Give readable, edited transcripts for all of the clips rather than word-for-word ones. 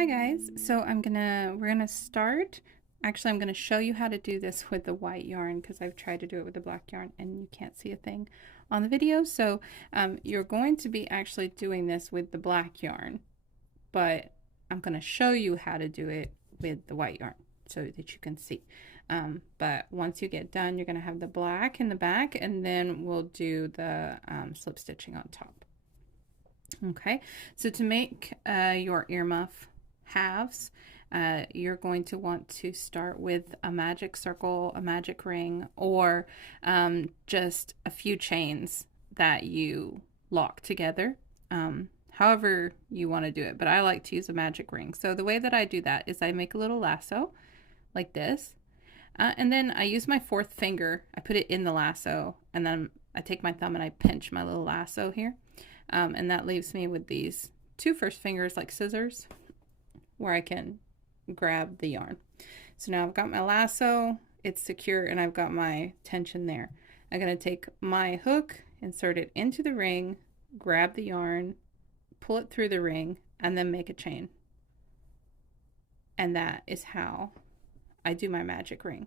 Hi guys, so we're gonna start. Actually, I'm gonna show you how to do this with the white yarn because I've tried to do it with the black yarn and you can't see a thing on the video. So you're going to be actually doing this with the black yarn, but I'm gonna show you how to do it with the white yarn so that you can see. But once you get done, you're gonna have the black in the back, and then we'll do the slip stitching on top. Okay, so to make your earmuff halves, you're going to want to start with a magic circle, a magic ring, or just a few chains that you lock together. However you want to do it, but I like to use a magic ring. So the way that I do that is I make a little lasso like this, and then I use my fourth finger, I put it in the lasso, and then I take my thumb and I pinch my little lasso here. And that leaves me with these two first fingers like scissors where I can grab the yarn. So now I've got my lasso, it's secure, and I've got my tension there. I'm going to take my hook, insert it into the ring, grab the yarn, pull it through the ring, and then make a chain. And that is how I do my magic ring.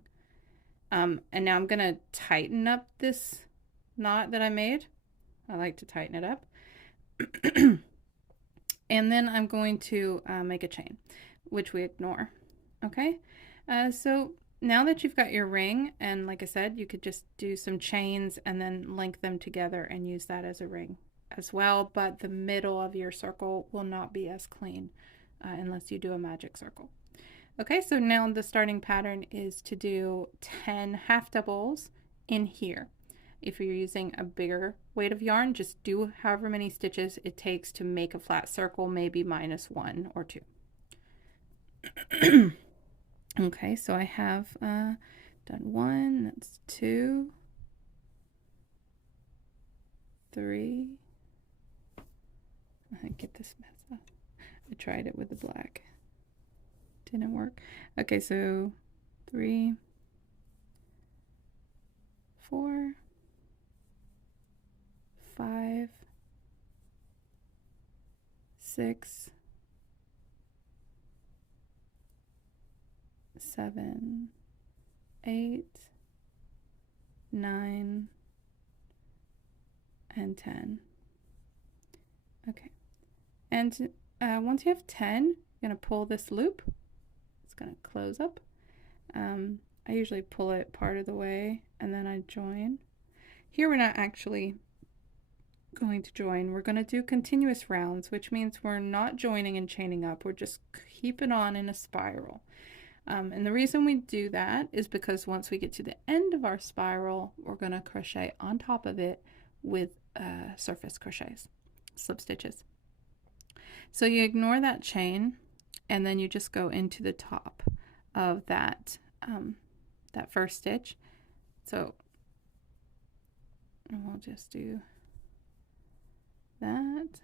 And now I'm going to tighten up this knot that I made. I like to tighten it up. And then I'm going to make a chain, which we ignore. Okay, so now that you've got your ring, and like I said, you could just do some chains and then link them together and use that as a ring as well, but the middle of your circle will not be as clean unless you do a magic circle. Okay, so now the starting pattern is to do 10 half doubles in here. If you're using a bigger weight of yarn, just do however many stitches it takes to make a flat circle, maybe -1 or 2. Okay, so I have done 1, that's 2, 3. I get this messed up. I tried it with the black. Didn't work. Okay, so 3, 4, 5, 6, 7, 8, 9, and 10. Okay, and once you have 10, you're going to pull this loop. It's going to close up. I usually pull it part of the way and then I join. Here we're not actually going to join. We're going to do continuous rounds, which means we're not joining and chaining up. We're just keeping on in a spiral. And the reason we do that is because once we get to the end of our spiral, we're going to crochet on top of it with surface crochets, slip stitches. So you ignore that chain and then you just go into the top of that that first stitch. So we'll just do that,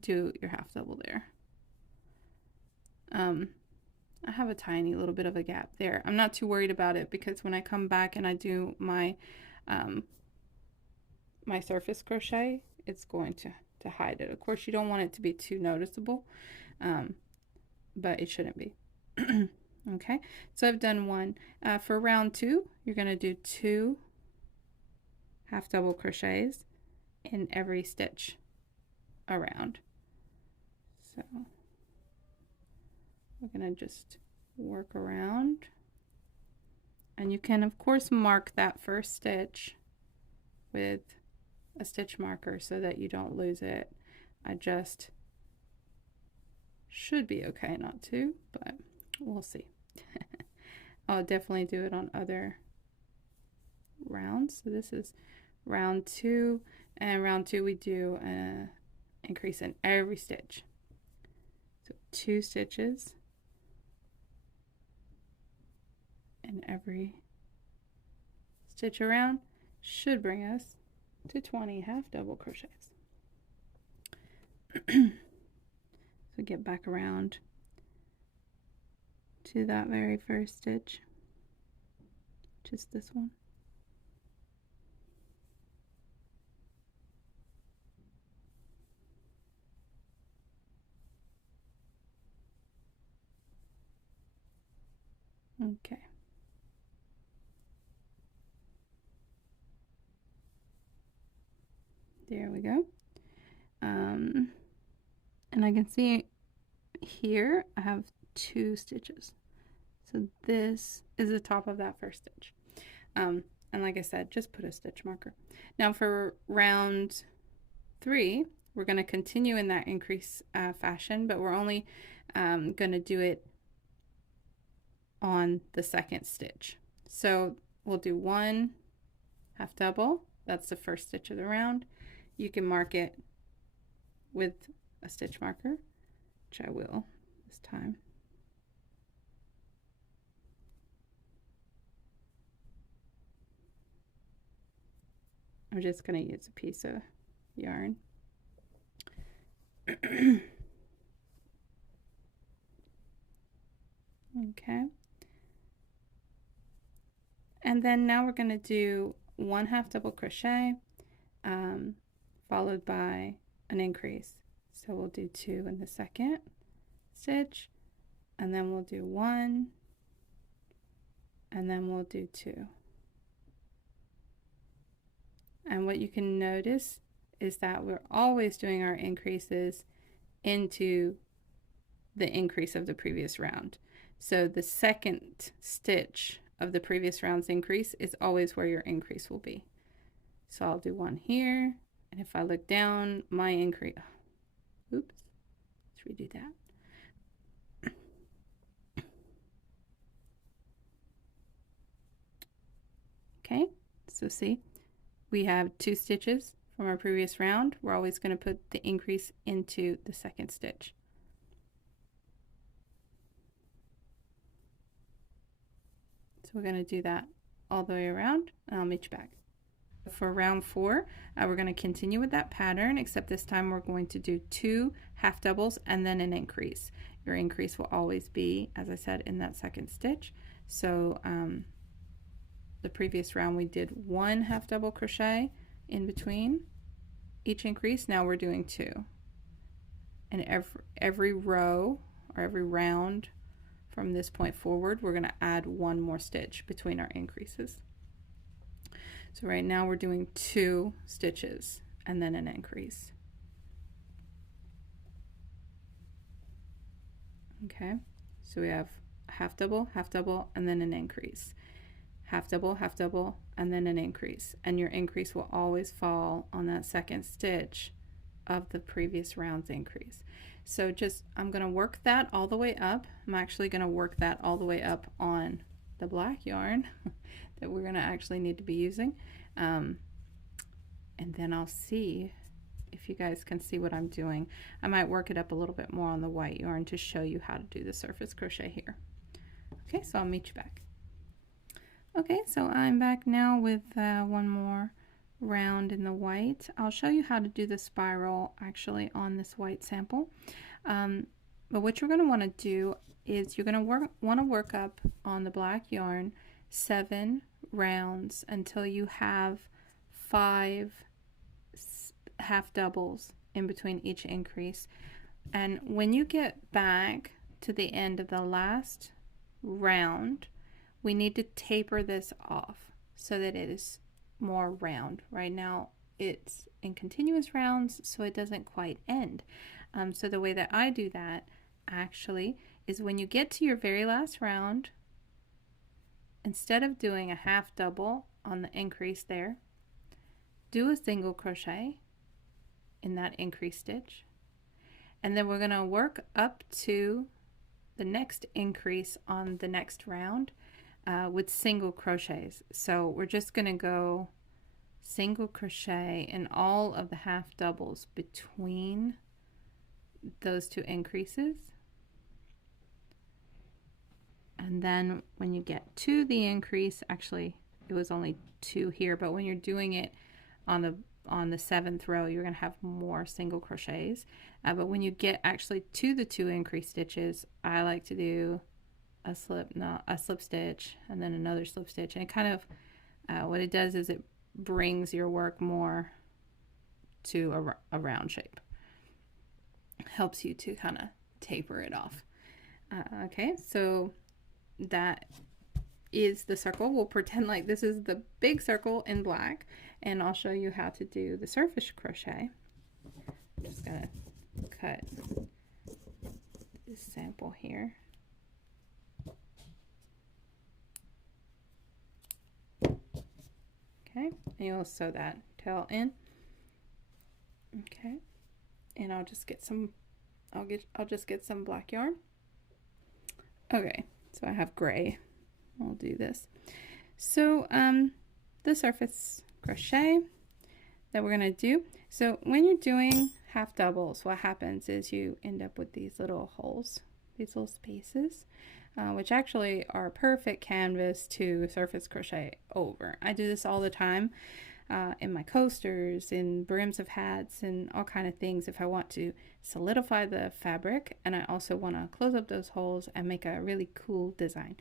do your half double there. I have a tiny little bit of a gap there. I'm not too worried about it because when I come back and I do my my surface crochet, it's going to hide it. Of course, you don't want it to be too noticeable, but it shouldn't be. Okay, so I've done 1. For round 2, you're going to do 2 half double crochets in every stitch around. So we're going to just work around, and you can of course mark that first stitch with a stitch marker so that you don't lose it. I just should be okay not to, but we'll see. I'll definitely do it on other rounds. So this is round 2, and round 2 we do an increase in every stitch. So 2 stitches in every stitch around should bring us to 20 half double crochets. So get back around to that very first stitch, just this one. Okay. There we go. And I can see here I have 2 stitches. So this is the top of that first stitch. And like I said, just put a stitch marker. Now for round 3, we're going to continue in that increase fashion, but we're only going to do it on the second stitch. So we'll do 1 half double. That's the first stitch of the round. You can mark it with a stitch marker, which I will this time. I'm just going to use a piece of yarn. Okay. And then now we're going to do 1 half double crochet followed by an increase. So we'll do 2 in the second stitch, and then we'll do 1, and then we'll do 2. And what you can notice is that we're always doing our increases into the increase of the previous round. So the second stitch of the previous round's increase is always where your increase will be. So I'll do 1 here, and if I look down, my increase, oops, let's redo that. Okay, so see, we have 2 stitches from our previous round. We're always going to put the increase into the second stitch. So we're going to do that all the way around, and I'll meet you back. For round 4, we're going to continue with that pattern, except this time we're going to do 2 half doubles and then an increase. Your increase will always be, as I said, in that second stitch. So the previous round we did 1 half double crochet in between each increase. Now we're doing 2. And every row or every round from this point forward, we're going to add 1 more stitch between our increases. So right now we're doing 2 stitches and then an increase. Okay, so we have half double, and then an increase. Half double, and then an increase. And your increase will always fall on that second stitch of the previous round's increase. So just, I'm going to work that all the way up. I'm actually going to work that all the way up on the black yarn that we're going to actually need to be using. And then I'll see if you guys can see what I'm doing. I might work it up a little bit more on the white yarn to show you how to do the surface crochet here. Okay, so I'll meet you back. Okay, so I'm back now with 1 more round in the white. I'll show you how to do the spiral actually on this white sample. But what you're going to want to do is you're going to want to work up on the black yarn 7 rounds until you have 5 half doubles in between each increase. And when you get back to the end of the last round, we need to taper this off so that it is more round. Right now it's in continuous rounds, so it doesn't quite end. So the way that I do that actually is when you get to your very last round, instead of doing a half double on the increase there, do a single crochet in that increase stitch, and then we're going to work up to the next increase on the next round with single crochets. So we're just going to go single crochet in all of the half doubles between those 2 increases. And then when you get to the increase, actually it was only 2 here, but when you're doing it on the 7th row, you're going to have more single crochets. But when you get actually to the 2 increase stitches, I like to do a slip stitch and then another slip stitch, and it kind of what it does is it brings your work more to a round shape. Helps you to kind of taper it off. Okay, so that is the circle. We'll pretend like this is the big circle in black, and I'll show you how to do the surface crochet. I'm just gonna cut this sample here. Okay, and you'll sew that tail in. Okay, and I'll just get some, I'll just get some black yarn. Okay, so I have gray. I'll do this. So the surface crochet that we're gonna do. So when you're doing half doubles, what happens is you end up with these little holes, these little spaces, which actually are perfect canvas to surface crochet over. I do this all the time in my coasters, in brims of hats, and all kind of things if I want to solidify the fabric, and I also want to close up those holes and make a really cool design.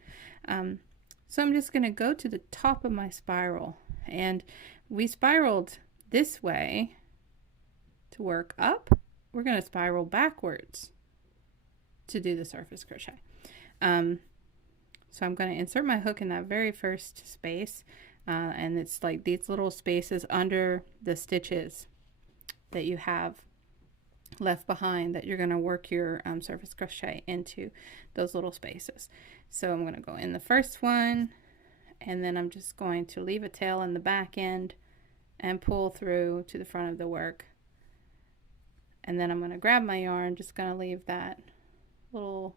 So I'm just going to go to the top of my spiral, and we spiraled this way to work up. We're going to spiral backwards to do the surface crochet. So I'm going to insert my hook in that very first space, and it's like these little spaces under the stitches that you have left behind that you're going to work your surface crochet into those little spaces. So I'm going to go in the first one, and then I'm just going to leave a tail in the back end and pull through to the front of the work. And then I'm going to grab my yarn, just going to leave that little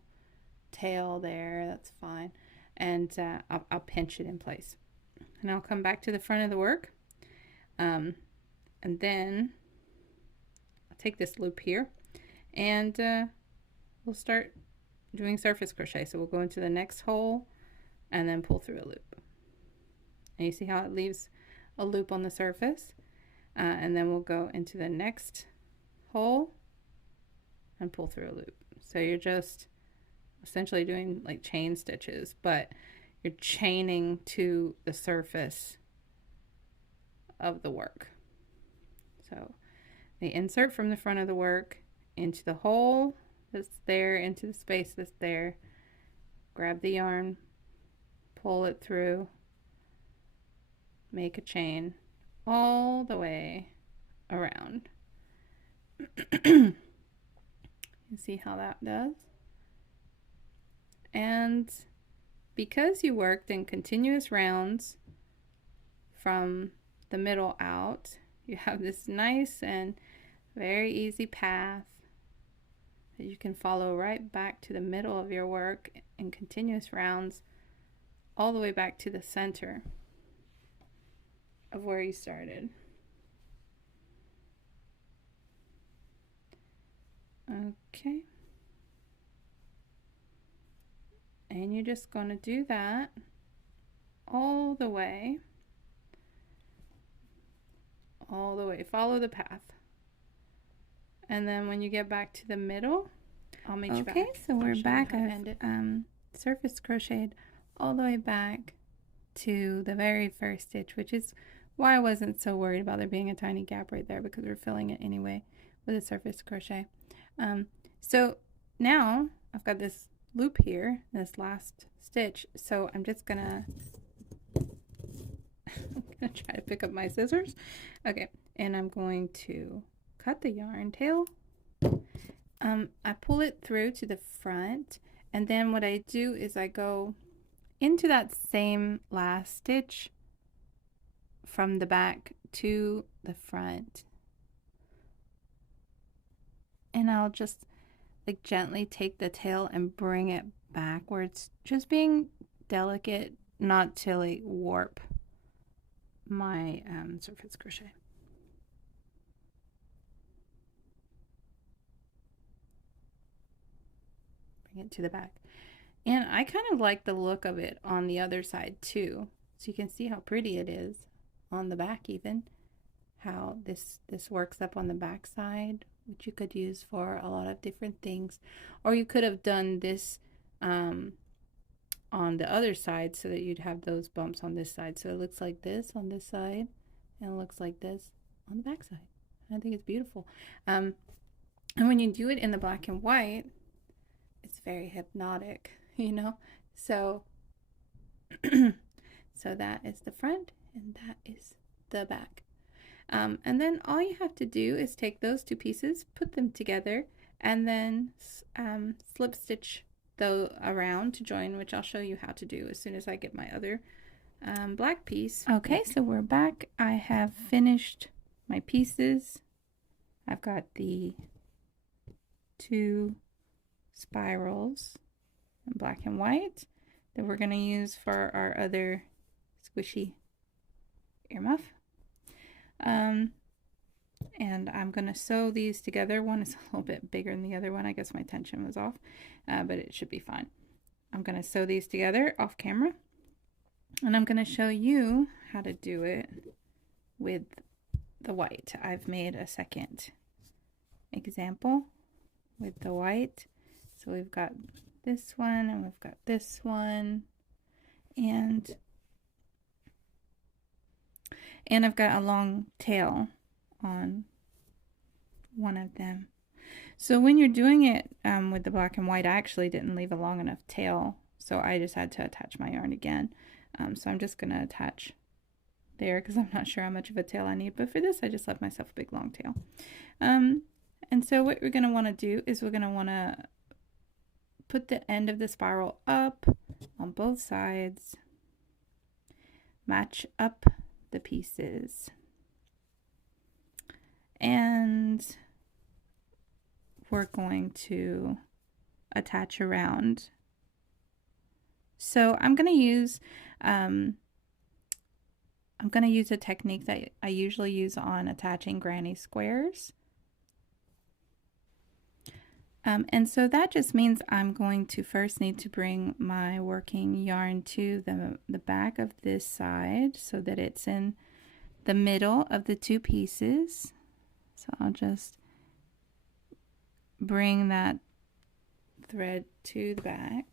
tail there, that's fine, and I'll pinch it in place. And I'll come back to the front of the work, and then I'll take this loop here, and we'll start doing surface crochet. So we'll go into the next hole and then pull through a loop, and you see how it leaves a loop on the surface, and then we'll go into the next hole and pull through a loop. So you're just essentially doing like chain stitches, but you're chaining to the surface of the work. So they insert from the front of the work into the hole that's there, into the space that's there, grab the yarn, pull it through, make a chain all the way around. You see how that does? And because you worked in continuous rounds from the middle out, you have this nice and very easy path that you can follow right back to the middle of your work in continuous rounds, all the way back to the center of where you started. Okay. And you're just going to do that all the way, follow the path. And then when you get back to the middle, I'll meet you back. Okay, so we're back. I've surface crocheted all the way back to the very first stitch, which is why I wasn't so worried about there being a tiny gap right there, because we're filling it anyway with a surface crochet. So now I've got this loop here, this last stitch, so I'm just gonna try to pick up my scissors. Okay, and I'm going to cut the yarn tail. I pull it through to the front, and then what I do is I go into that same last stitch from the back to the front, and I'll just like gently take the tail and bring it backwards, just being delicate, not to like warp my surface crochet. Bring it to the back, and I kind of like the look of it on the other side too, so you can see how pretty it is on the back, even how this works up on the back side, which you could use for a lot of different things. Or you could have done this on the other side so that you'd have those bumps on this side. So it looks like this on this side, and it looks like this on the back side. I think it's beautiful. And when you do it in the black and white, it's very hypnotic, you know? So So that is the front and that is the back. And then all you have to do is take those two pieces, put them together, and then slip stitch those around to join, which I'll show you how to do as soon as I get my other black piece. Okay, so we're back. I have finished my pieces. I've got the two spirals in black and white that we're going to use for our other squishy earmuff. And I'm going to sew these together. One is a little bit bigger than the other one. I guess my tension was off, but it should be fine. I'm going to sew these together off camera, and I'm going to show you how to do it with the white. I've made a second example with the white. So we've got this one and we've got this one, and I've got a long tail on one of them. So when you're doing it with the black and white, I actually didn't leave a long enough tail, so I just had to attach my yarn again. So I'm just going to attach there because I'm not sure how much of a tail I need, but for this I just left myself a big long tail. And so what we're going to want to do is we're going to want to put the end of the spiral up on both sides, match up the pieces, and we're going to attach around. So I'm going to use a technique that I usually use on attaching granny squares. And so that just means I'm going to first need to bring my working yarn to the back of this side so that it's in the middle of the two pieces. So I'll just bring that thread to the back.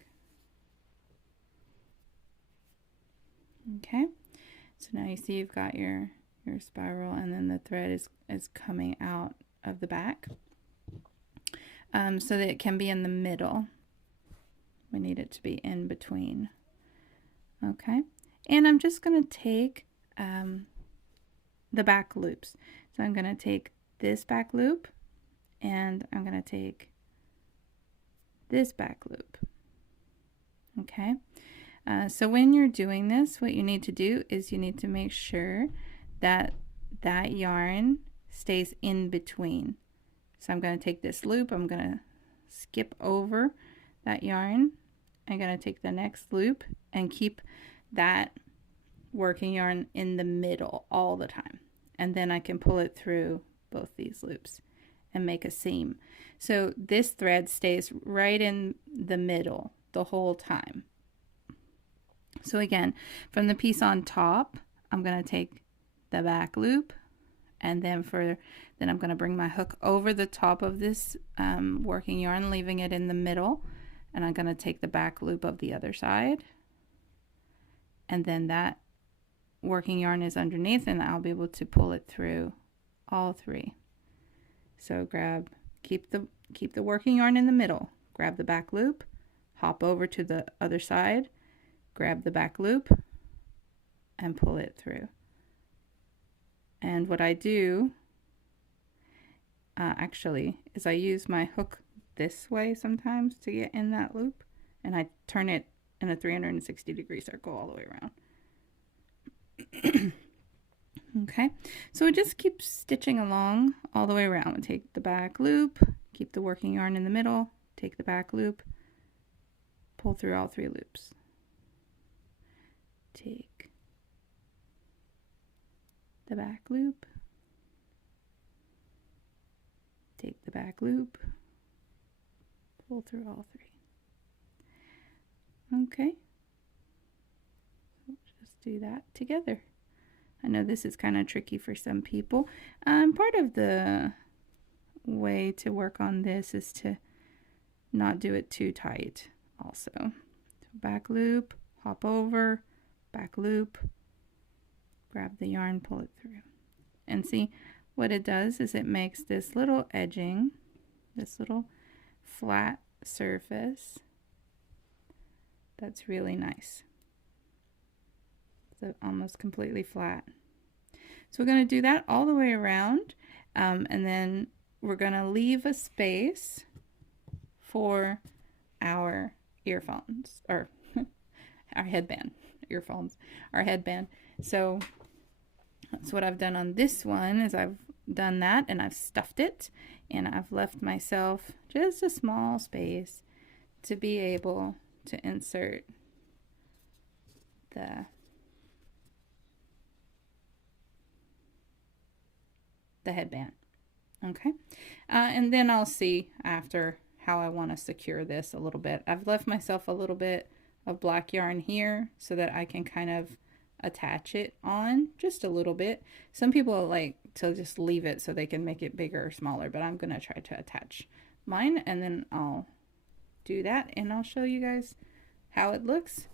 Okay, so now you see you've got your spiral, and then the thread is coming out of the back. So that it can be in the middle. We need it to be in between. Okay, and I'm just going to take the back loops. So I'm going to take this back loop, and I'm going to take this back loop. Okay, so when you're doing this, what you need to do is you need to make sure that that yarn stays in between. So I'm going to take this loop, I'm going to skip over that yarn, I'm going to take the next loop and keep that working yarn in the middle all the time. And then I can pull it through both these loops and make a seam. So this thread stays right in the middle the whole time. So again, from the piece on top, I'm going to take the back loop, and then I'm going to bring my hook over the top of this working yarn, leaving it in the middle, and I'm going to take the back loop of the other side, and then that working yarn is underneath, and I'll be able to pull it through all three. So keep the working yarn in the middle, grab the back loop, hop over to the other side, grab the back loop, and pull it through. And what I do actually is I use my hook this way sometimes to get in that loop, and I turn it in a 360-degree circle all the way around. Okay, so we just keep stitching along all the way around. We take the back loop, keep the working yarn in the middle, take the back loop, pull through all three loops. Take the back loop, take the back loop, pull through all three. Okay, so just do that together. I know this is kind of tricky for some people. Part of the way to work on this is to not do it too tight also. So back loop, hop over, back loop, grab the yarn, pull it through. And see, what it does is it makes this little edging, this little flat surface that's really nice. almost completely flat. So we're going to do that all the way around, and then we're going to leave a space for our earphones, or our headband, earphones, our headband. So that's what I've done on this one, is I've done that and I've stuffed it, and I've left myself just a small space to be able to insert the headband. Okay, and then I'll see after how I want to secure this a little bit. I've left myself a little bit of black yarn here so that I can kind of attach it on just a little bit. Some people like to just leave it so they can make it bigger or smaller, but I'm gonna try to attach mine, and then I'll do that and I'll show you guys how it looks